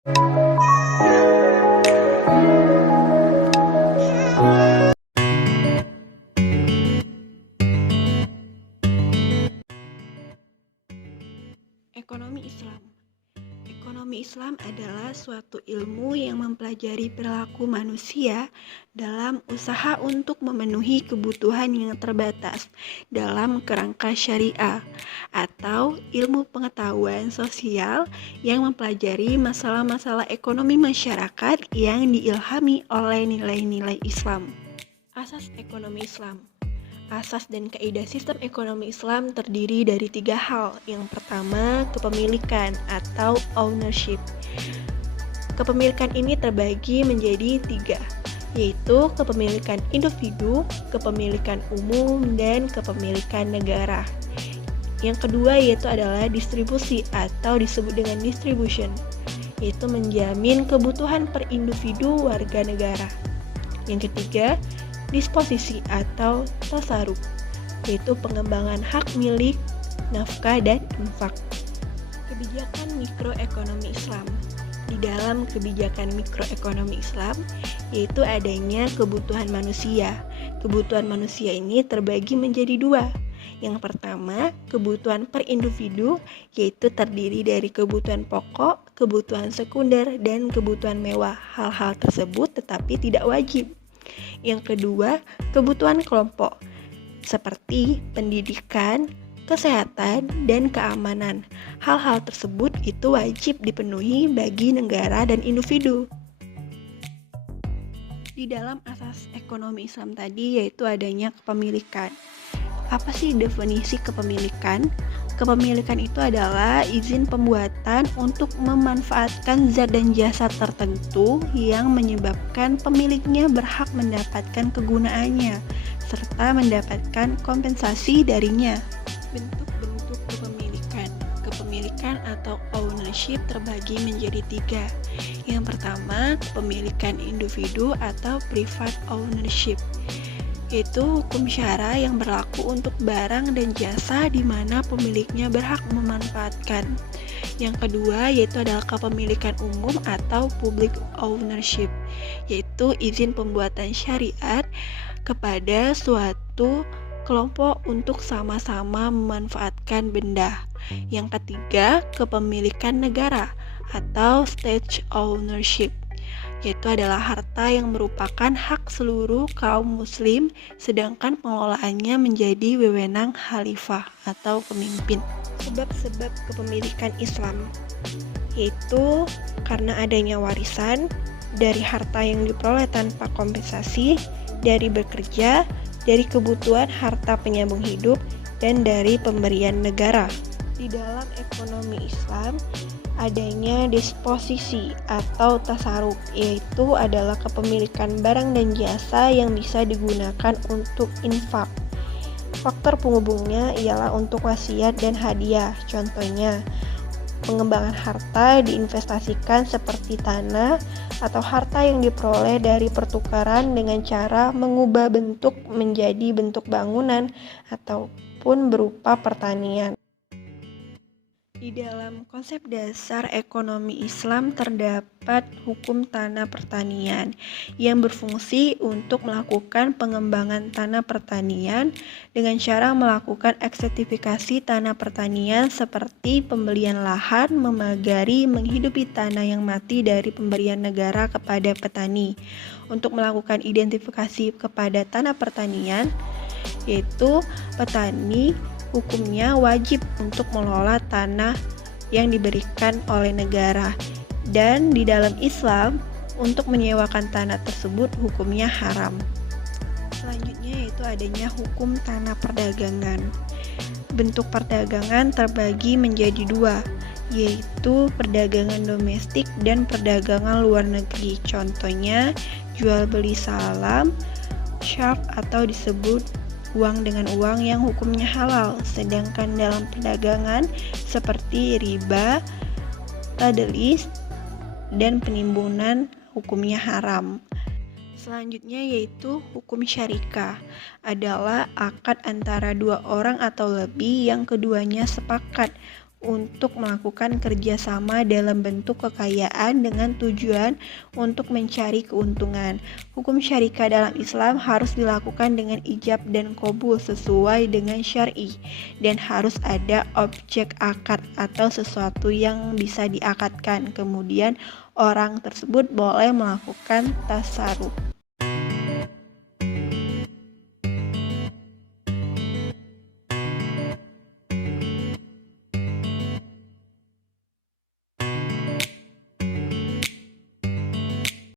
Ekonomi Islam. Ekonomi Islam adalah suatu ilmu yang mempelajari perilaku manusia dalam usaha untuk memenuhi kebutuhan yang terbatas dalam kerangka syariah, atau ilmu pengetahuan sosial yang mempelajari masalah-masalah ekonomi masyarakat yang diilhami oleh nilai-nilai Islam. Asas ekonomi Islam. Asas dan kaidah sistem ekonomi Islam terdiri dari 3 hal. Yang pertama, kepemilikan atau ownership. Kepemilikan ini terbagi menjadi 3, yaitu kepemilikan individu, kepemilikan umum, dan kepemilikan negara. Yang kedua yaitu adalah distribusi atau disebut dengan distribution, yaitu menjamin kebutuhan per individu warga negara. Yang ketiga, disposisi atau tasarruf, yaitu pengembangan hak milik, nafkah, dan infak. Kebijakan mikroekonomi Islam. Di dalam kebijakan mikroekonomi Islam, yaitu adanya kebutuhan manusia. Kebutuhan manusia ini terbagi menjadi 2. Yang pertama, kebutuhan per individu, yaitu terdiri dari kebutuhan pokok, kebutuhan sekunder, dan kebutuhan mewah. Hal-hal tersebut tetapi tidak wajib. Yang kedua, kebutuhan kelompok seperti pendidikan, kesehatan, dan keamanan. Hal-hal tersebut itu wajib dipenuhi bagi negara dan individu. Di dalam asas ekonomi Islam tadi yaitu adanya kepemilikan. Apa sih definisi kepemilikan? Kepemilikan itu adalah izin pembuatan untuk memanfaatkan zat dan jasa tertentu yang menyebabkan pemiliknya berhak mendapatkan kegunaannya serta mendapatkan kompensasi darinya. Bentuk-bentuk kepemilikan. Kepemilikan atau ownership terbagi menjadi 3. Yang pertama, kepemilikan individu atau private ownership, yaitu hukum syara yang berlaku untuk barang dan jasa di mana pemiliknya berhak memanfaatkan. Yang kedua yaitu adalah kepemilikan umum atau public ownership, yaitu izin pembuatan syariat kepada suatu kelompok untuk sama-sama memanfaatkan benda. Yang ketiga, kepemilikan negara atau state ownership, yaitu adalah harta yang merupakan hak seluruh kaum muslim sedangkan pengelolaannya menjadi wewenang khalifah atau pemimpin. Sebab-sebab kepemilikan Islam yaitu karena adanya warisan, dari harta yang diperoleh tanpa kompensasi, dari bekerja, dari kebutuhan harta penyambung hidup, dan dari pemberian negara. Di dalam ekonomi Islam adanya disposisi atau tasarruf, yaitu adalah kepemilikan barang dan jasa yang bisa digunakan untuk infak. Faktor penghubungnya ialah untuk wasiat dan hadiah. Contohnya, pengembangan harta diinvestasikan seperti tanah atau harta yang diperoleh dari pertukaran dengan cara mengubah bentuk menjadi bentuk bangunan ataupun berupa pertanian. Di dalam konsep dasar ekonomi Islam terdapat hukum tanah pertanian yang berfungsi untuk melakukan pengembangan tanah pertanian dengan cara melakukan ekstratifikasi tanah pertanian seperti pembelian lahan, memagari, menghidupi tanah yang mati dari pemberian negara kepada petani. Untuk melakukan identifikasi kepada tanah pertanian, yaitu petani hukumnya wajib untuk mengelola tanah yang diberikan oleh negara, dan di dalam Islam untuk menyewakan tanah tersebut hukumnya haram. Selanjutnya yaitu adanya hukum tanah perdagangan. Bentuk perdagangan terbagi menjadi 2, yaitu perdagangan domestik dan perdagangan luar negeri. Contohnya jual beli salam, syarf atau disebut uang dengan uang yang hukumnya halal, sedangkan dalam perdagangan seperti riba, tadlis, dan penimbunan hukumnya haram. Selanjutnya yaitu hukum syarikah, adalah akad antara 2 orang atau lebih yang keduanya sepakat untuk melakukan kerjasama dalam bentuk kekayaan dengan tujuan untuk mencari keuntungan. Hukum syarikat dalam Islam harus dilakukan dengan ijab dan qabul sesuai dengan syar'i, dan harus ada objek akad atau sesuatu yang bisa diakadkan. Kemudian orang tersebut boleh melakukan tasarruf.